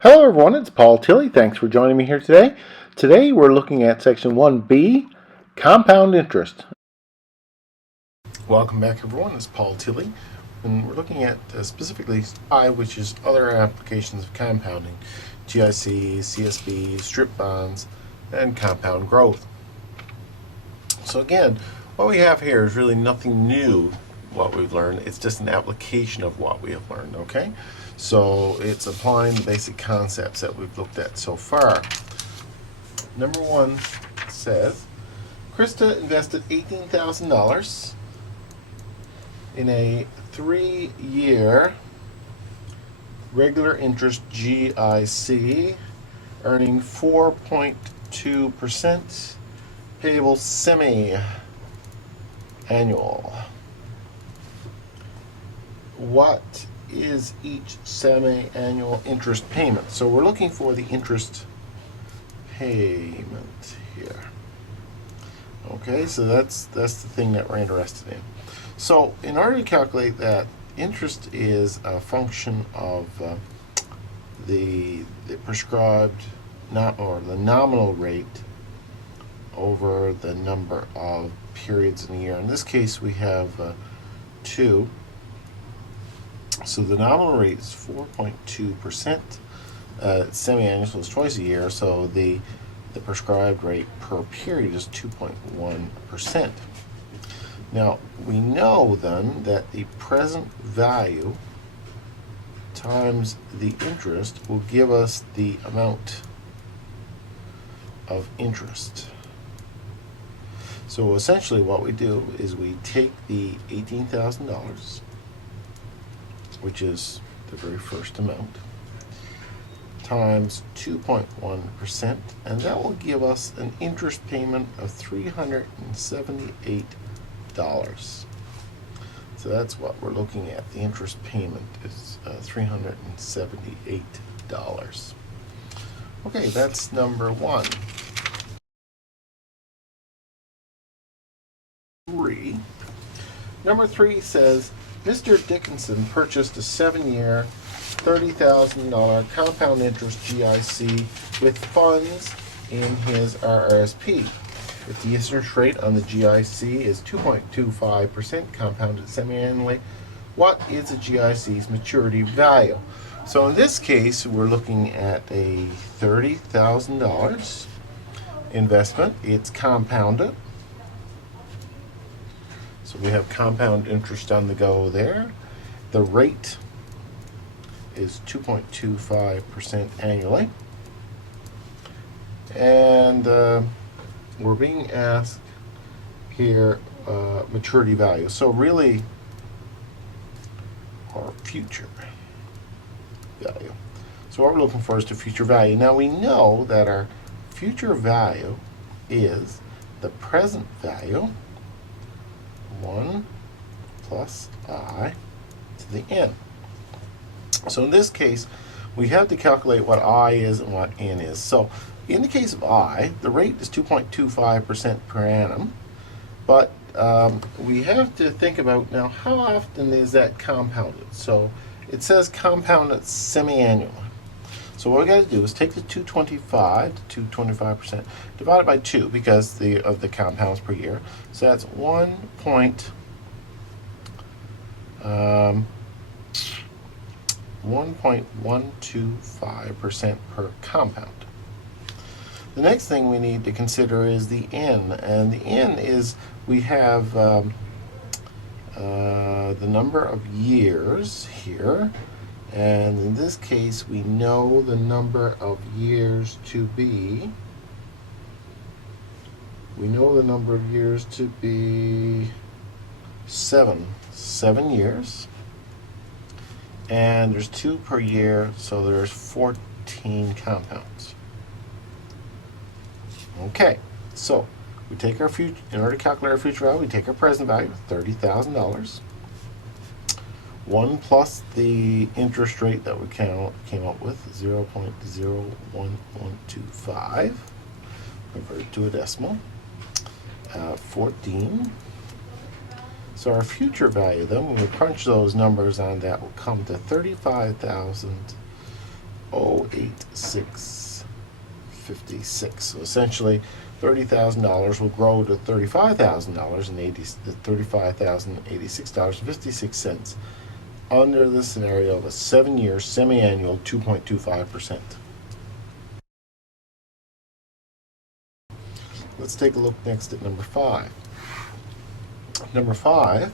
Hello everyone, it's Paul Tilley. Thanks for joining me here today. Today we're looking at section 1B, compound interest. Welcome back everyone, it's Paul Tilley, and we're looking at specifically I, which is other applications of compounding, GICs, CSBs, strip bonds, and compound growth. So again, what we have here is really nothing new, what we've learned. It's just an application of what we have learned, okay? So it's applying the basic concepts that we've looked at so far. Number one says, Krista invested $18,000 in a 3-year regular interest GIC, earning 4.2%, payable semi-annual. What is each semi-annual interest payment? So we're looking for the interest payment here. Okay, so that's the thing that we're interested in. So in order to calculate that, interest is a function of the prescribed or the nominal rate over the number of periods in a year. In this case, we have 2. So the nominal rate is 4.2%. Semi-annual, so it's twice a year. So the prescribed rate per period is 2.1%. Now we know then that the present value times the interest will give us the amount of interest. So essentially what we do is we take the $18,000, which is the very first amount, times 2.1%, and that will give us an interest payment of $378. So that's what we're looking at. The interest payment is $378. Okay, that's number 1. 3. Number 3 says, Mr. Dickinson purchased a 7-year, $30,000 compound interest GIC with funds in his RRSP. If the interest rate on the GIC is 2.25% compounded semi-annually, what is the GIC's maturity value? So in this case, we're looking at a $30,000 investment. It's compounded. So we have compound interest on the go there. The rate is 2.25% annually. And we're being asked here maturity value. So really, our future value. So what we're looking for is the future value. Now we know that our future value is the present value, 1 plus I to the n. So in this case, we have to calculate what I is and what n is. So in the case of I, the rate is 2.25% per annum, but we have to think about now how often is that compounded. So it says compounded semi-annually. So what we got to do is take the 225 to 225%, divide it by 2 because of the compounds per year. So that's 1.125% per compound. The next thing we need to consider is the n, and the n is we have the number of years here. And in this case, we know the number of years to be. 7 years. And there's 2 per year, so there's 14 compounds. Okay, so we take our future, in order to calculate our future value, we take our present value, $30,000. 1 plus the interest rate that we came up with, 0.01125, convert to a decimal, 14. So our future value then, when we crunch those numbers on that, will come to $35,000 $36,086. So essentially, $30,000 will grow to $35,000 and $35,086.56 under the scenario of a 7-year semi-annual 2.25%. Let's take a look next at number 5. Number 5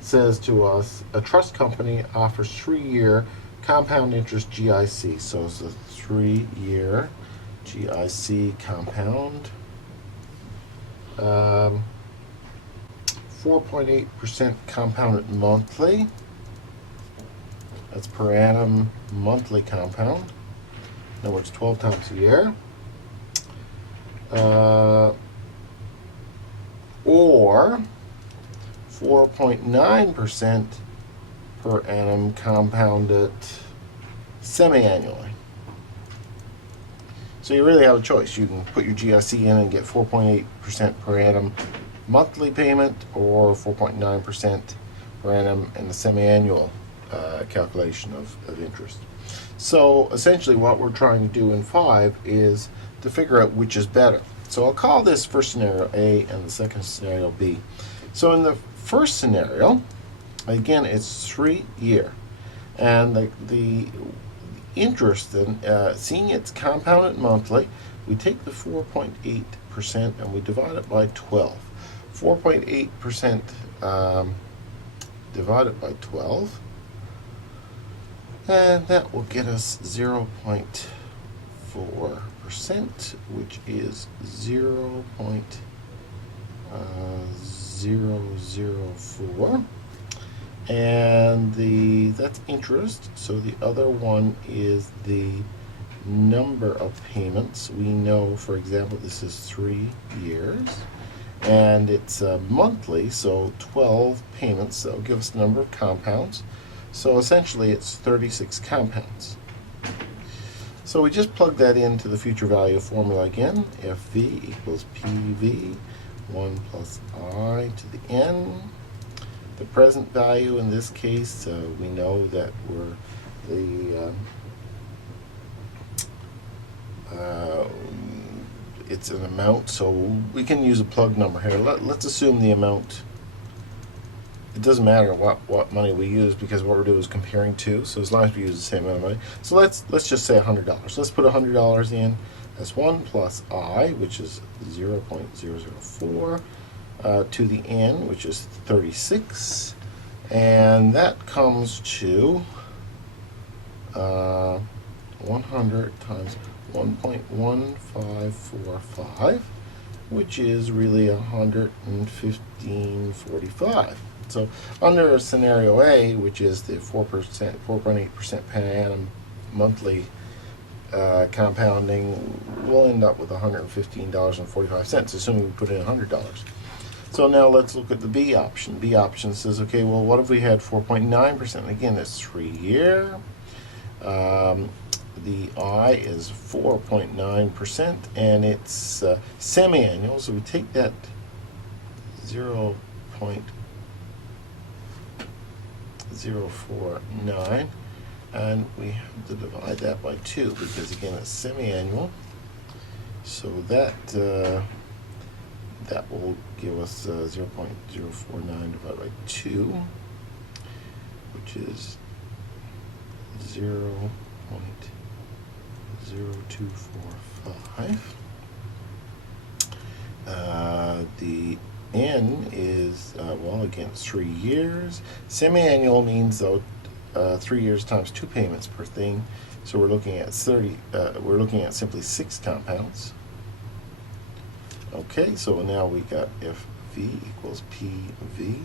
says to us, a trust company offers 3-year compound interest GIC. So it's a 3-year GIC compound. 4.8% compounded monthly. That's per annum monthly compound. In other words, 12 times a year. Or 4.9% per annum compounded semi-annually. So you really have a choice. You can put your GIC in and get 4.8% per annum monthly payment, or 4.9% per annum in the semi-annual calculation of interest. So essentially what we're trying to do in 5 is to figure out which is better. So I'll call this first scenario A and the second scenario B. So in the first scenario, again, it's 3-year. And the interest, seeing it's compounded monthly, we take the 4.8% and we divide it by 12. 4.8% divided by 12, and that will get us 0.4%, which is 0.004. And that's interest. So the other one is the number of payments. We know, for example, this is 3 years, and it's monthly, so 12 payments. So it'll give us the number of compounds. So essentially, it's 36 compounds. So we just plug that into the future value formula again. FV equals PV, 1 plus I to the n. The present value in this case, we know that it's an amount, so we can use a plug number here. Let's assume the amount. It doesn't matter what money we use, because what we're doing is comparing two. So as long as we use the same amount of money. So let's just say $100. Let's put $100 in. That's 1 plus I, which is 0.004. To the n, which is 36, and that comes to 100 times 1.1545, which is really 115.45. So under scenario A, which is the 4.8% per annum monthly compounding, we'll end up with $115.45, assuming we put in $100. So now let's look at the B option. B option says, okay, well, what if we had 4.9%? Again, it's 3-year. The I is 4.9%, and it's semi-annual. So we take that 0.049, and we have to divide that by 2, because again, it's semi-annual. So that will give us 0.049 divided by 2, which is 0.0245. The N is, well, again, it's 3 years. Semi-annual means, though, 3 years times 2 payments per thing. So we're looking at we're looking at simply 6 compounds. Okay, so now we got FV equals PV,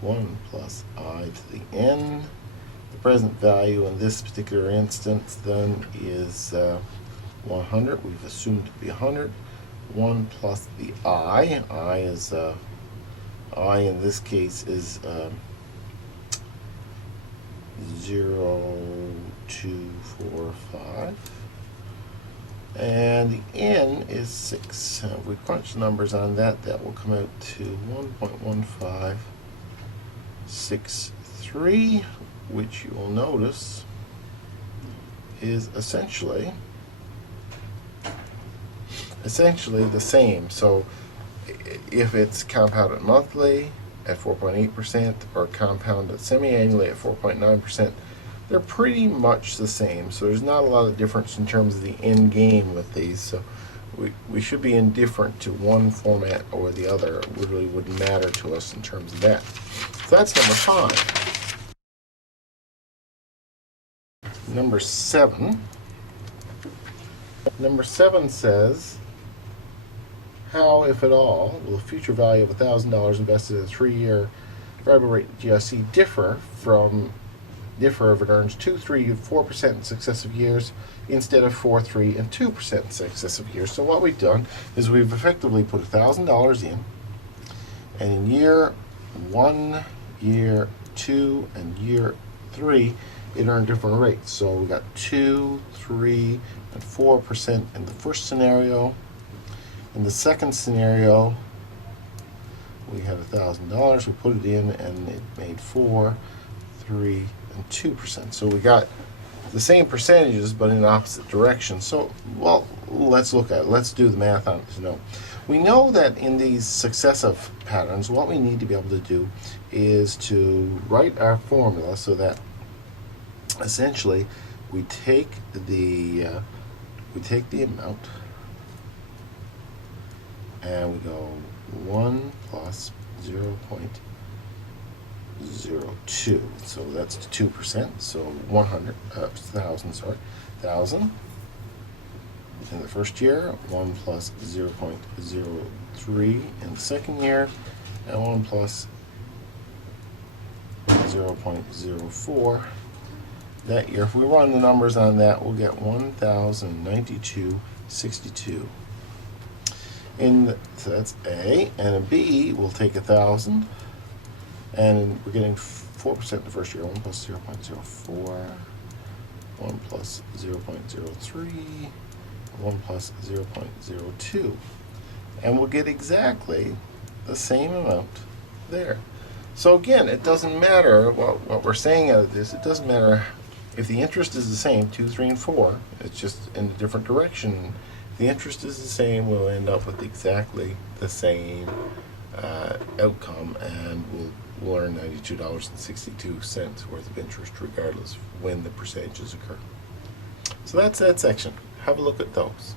1 plus I to the n. The present value in this particular instance then is 100. We've assumed to be 100. 1 plus the I is, I in this case is 0.245. And the n is 6. If we crunch the numbers on that, that will come out to 1.1563, which you will notice is essentially the same. So if it's compounded monthly at 4.8% or compounded semi-annually at 4.9%, they're pretty much the same. So there's not a lot of difference in terms of the end game with these. So we should be indifferent to one format or the other. It really wouldn't matter to us in terms of that. So that's number 5. Number 7. Number 7 says, how, if at all, will the future value of $1,000 invested in a 3-year variable rate GIC differ if it earns 2, 3, and 4% in successive years instead of 4, 3, and 2% in successive years? So what we've done is we've effectively put $1,000 in, and in year 1, year 2, and year 3, it earned different rates. So we got 2, 3, and 4% in the first scenario. In the second scenario, we had $1,000. We put it in, and it made 4, 3, and 2%. So we got the same percentages, but in the opposite direction. So, well, let's look at it. Let's do the math on it to know. We know that in these successive patterns, what we need to be able to do is to write our formula so that essentially we take the amount and we go 1 plus 0.02. So that's 2%. So 1,000 in the first year, 1 plus 0.03 in the second year, and 1 plus 0.04 that year. If we run the numbers on that, we'll get 1,092.62. So that's A, and a B, we'll take 1,000, and we're getting 4% in the first year. 1 plus 0.04, 1 plus 0.03, 1 plus 0.02, and we'll get exactly the same amount there. So again, it doesn't matter what we're saying out of this. It doesn't matter if the interest is the same, 2, 3, and 4. It's just in a different direction. If the interest is the same, we'll end up with exactly the same outcome, and we'll earn $92.62 worth of interest regardless of when the percentages occur. So that's that section. Have a look at those.